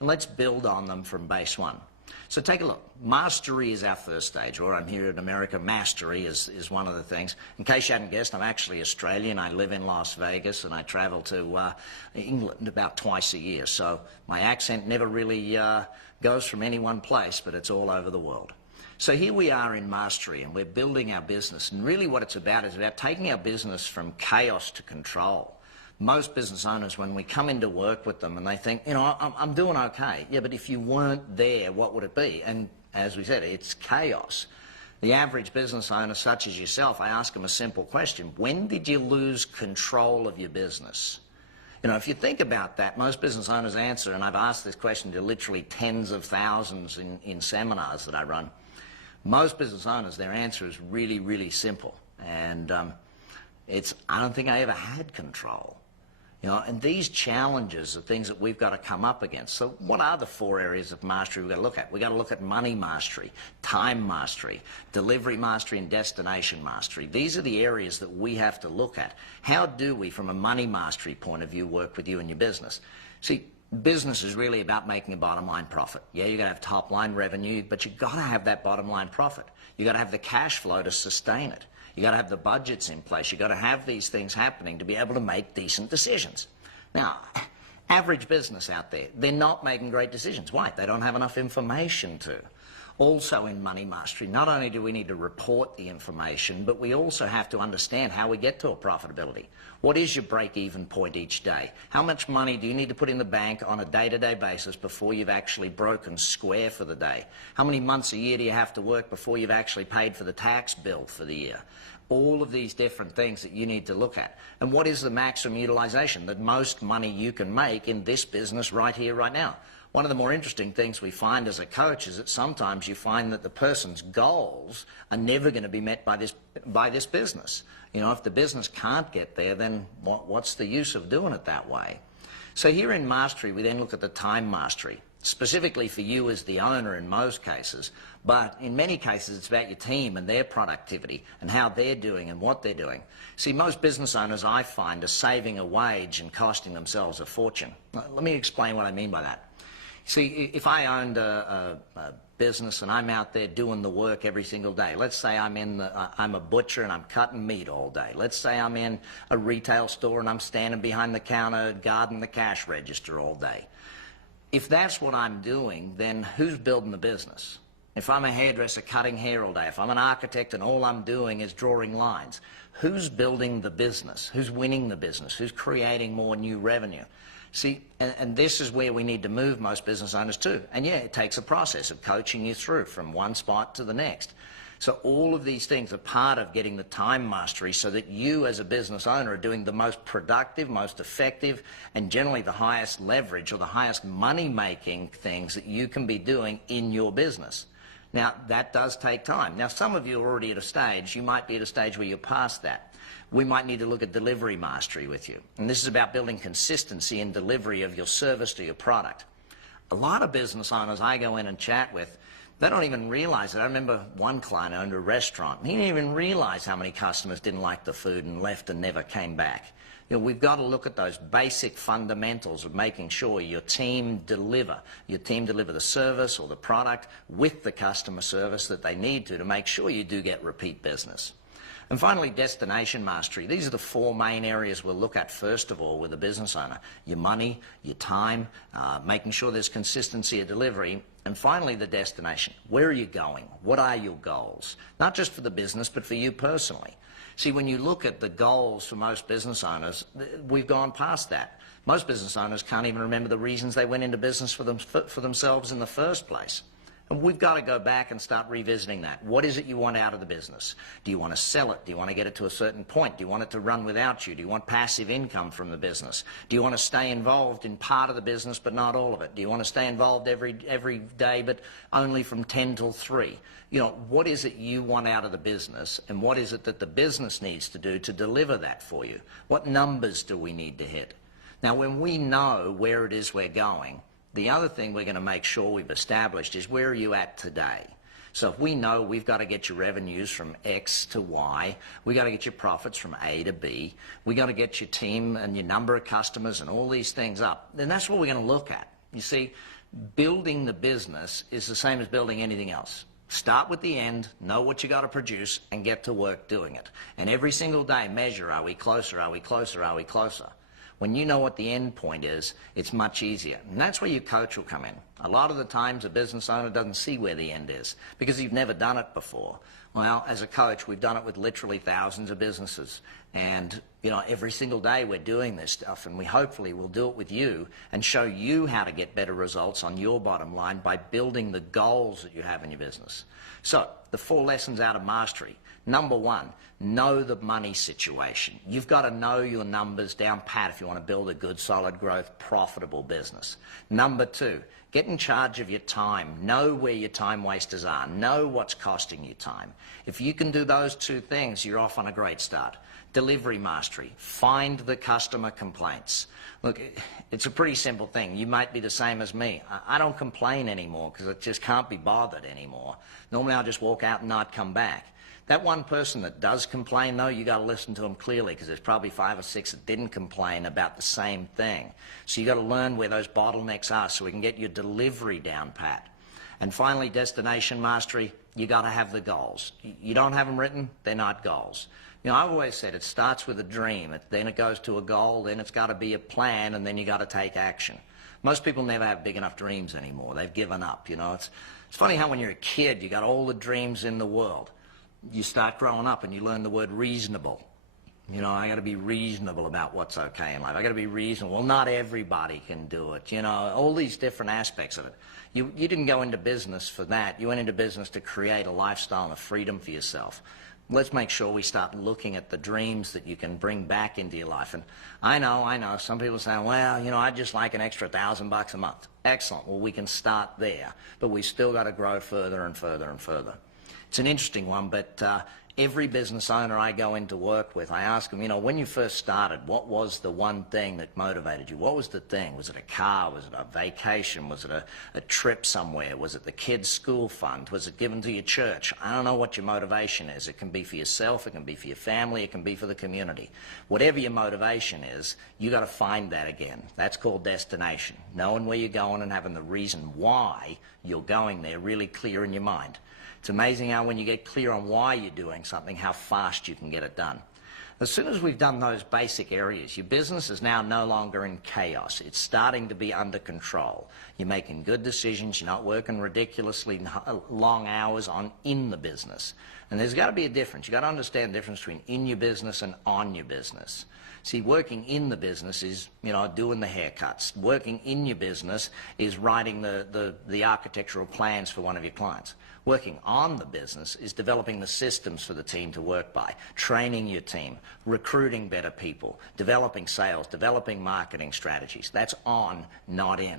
and let's build on them from base one. So take a look. Mastery is our first stage, or I'm here in America, mastery is one of the things. In case you hadn't guessed, I'm actually Australian. I live in Las Vegas, and I travel to England about twice a year. So my accent never really goes from any one place, but it's all over the world. So here we are in mastery, and we're building our business. And really what it's about is about taking our business from chaos to control. Most business owners, when we come into work with them and they think, you know, I'm doing okay. Yeah, but if you weren't there, what would it be? And as we said, it's chaos. The average business owner, such as yourself, I ask them a simple question. When did you lose control of your business? You know, if you think about that, most business owners answer, and I've asked this question to literally tens of thousands in seminars that I run. Most business owners, their answer is really, really simple. And it's, I don't think I ever had control. You know, and these challenges are things that we've got to come up against. So what are the 4 areas of mastery we've got to look at? We've got to look at money mastery, time mastery, delivery mastery, and destination mastery. These are the areas that we have to look at. How do we, from a money mastery point of view, work with you and your business? See, business is really about making a bottom line profit. Yeah, you've got to have top line revenue, but you've got to have that bottom line profit. You've got to have the cash flow to sustain it. You've got to have the budgets in place. You've got to have these things happening to be able to make decent decisions. Now, average business out there, they're not making great decisions. Why? They don't have enough information to. Also in money mastery, not only do we need to report the information, but we also have to understand how we get to a profitability. What is your break-even point each day? How much money do you need to put in the bank on a day-to-day basis before you've actually broken square for the day? How many months a year do you have to work before you've actually paid for the tax bill for the year? All of these different things that you need to look at. And what is the maximum utilization, the most money you can make in this business right here, right now? One of the more interesting things we find as a coach is that sometimes you find that the person's goals are never going to be met by this business. You know, if the business can't get there, then what's the use of doing it that way? So here in mastery, we then look at the time mastery, specifically for you as the owner in most cases, but in many cases it's about your team and their productivity and how they're doing and what they're doing. See, most business owners, I find, are saving a wage and costing themselves a fortune. Let me explain what I mean by that. See, if I owned a business and I'm out there doing the work every single day, let's say I'm a butcher and I'm cutting meat all day. Let's say I'm in a retail store and I'm standing behind the counter guarding the cash register all day. If that's what I'm doing, then who's building the business? If I'm a hairdresser cutting hair all day, if I'm an architect and all I'm doing is drawing lines, who's building the business? Who's winning the business? Who's creating more new revenue? See, and this is where we need to move most business owners to. And yeah, it takes a process of coaching you through from one spot to the next. So all of these things are part of getting the time mastery so that you as a business owner are doing the most productive, most effective, and generally the highest leverage or the highest money-making things that you can be doing in your business. Now, that does take time. Now, some of you are already at a stage. You might be at a stage where you're past that. We might need to look at delivery mastery with you. And this is about building consistency in delivery of your service to your product. A lot of business owners I go in and chat with, they don't even realize it. I remember one client owned a restaurant. He didn't even realize how many customers didn't like the food and left and never came back. You know, we've got to look at those basic fundamentals of making sure your team deliver the service or the product with the customer service that they need to make sure you do get repeat business. And finally, destination mastery. These are the 4 main areas we'll look at first of all with a business owner. Your money, your time, making sure there's consistency of delivery, and finally the destination. Where are you going? What are your goals? Not just for the business, but for you personally. See, when you look at the goals for most business owners, we've gone past that. Most business owners can't even remember the reasons they went into business for themselves in the first place. And we've got to go back and start revisiting that. What is it you want out of the business? Do you want to sell it? Do you want to get it to a certain point? Do you want it to run without you? Do you want passive income from the business? Do you want to stay involved in part of the business but not all of it? Do you want to stay involved every day but only from 10 till 3? You know, what is it you want out of the business, and what is it that the business needs to do to deliver that for you? What numbers do we need to hit? Now, when we know where it is we're going, the other thing we're going to make sure we've established is where are you at today? So if we know we've got to get your revenues from X to Y, we've got to get your profits from A to B, we've got to get your team and your number of customers and all these things up, then that's what we're going to look at. You see, Building the business is the same as building anything else. Start with the end, know what you got to produce, and get to work doing it. And every single day, measure, are we closer, are we closer, are we closer? When you know what the end point is, it's much easier. And that's where your coach will come in. A lot of the times, a business owner doesn't see where the end is because you've never done it before. Well, as a coach, we've done it with literally thousands of businesses. And, every single day we're doing this stuff, and we hopefully will do it with you and show you how to get better results on your bottom line by building the goals that you have in your business. So, the 4 lessons out of mastery. Number 1, know the money situation. You've got to know your numbers down pat if you want to build a good, solid growth, profitable business. Number 2, get in charge of your time. Know where your time wasters are. Know what's costing you time. If you can do those 2 things, you're off on a great start. Delivery mastery. Find the customer complaints. Look, it's a pretty simple thing. You might be the same as me. I don't complain anymore because I just can't be bothered anymore. Normally I'll just walk out and not come back. That one person that does complain, though, you got to listen to them clearly because there's probably 5 or 6 that didn't complain about the same thing. So you got to learn where those bottlenecks are so we can get your delivery down pat. And finally, destination mastery. You got to have the goals. You don't have them written, they're not goals. I've always said it starts with a dream, then it goes to a goal, then it's got to be a plan, and then you got to take action. Most people never have big enough dreams anymore. They've given up. It's funny how when you're a kid, you got all the dreams in the world. You start growing up and you learn the word reasonable. I got to be reasonable about what's okay in life. I got to be reasonable. Well, not everybody can do it. All these different aspects of it. You didn't go into business for that. You went into business to create a lifestyle of freedom for yourself. Let's make sure we start looking at the dreams that you can bring back into your life. And I know, some people say, well, I'd just like an extra $1,000 a month. Excellent. Well, we can start there, but we still got to grow further and further and further. It's an interesting one, but every business owner I go into work with, I ask them, when you first started, what was the one thing that motivated you? What was the thing? Was it a car? Was it a vacation? Was it a trip somewhere? Was it the kids' school fund? Was it given to your church? I don't know what your motivation is. It can be for yourself, it can be for your family, it can be for the community. Whatever your motivation is, you got to find that again. That's called destination. Knowing where you're going and having the reason why you're going there really clear in your mind. It's amazing how when you get clear on why you're doing something, how fast you can get it done. As soon as we've done those basic areas, your business is now no longer in chaos. It's starting to be under control. You're making good decisions. You're not working ridiculously long hours in the business. And there's got to be a difference. You've got to understand the difference between in your business and on your business. See, working in the business is, doing the haircuts. Working in your business is writing the architectural plans for one of your clients. Working on the business is developing the systems for the team to work by, training your team, recruiting better people, developing sales, developing marketing strategies. That's on, not in.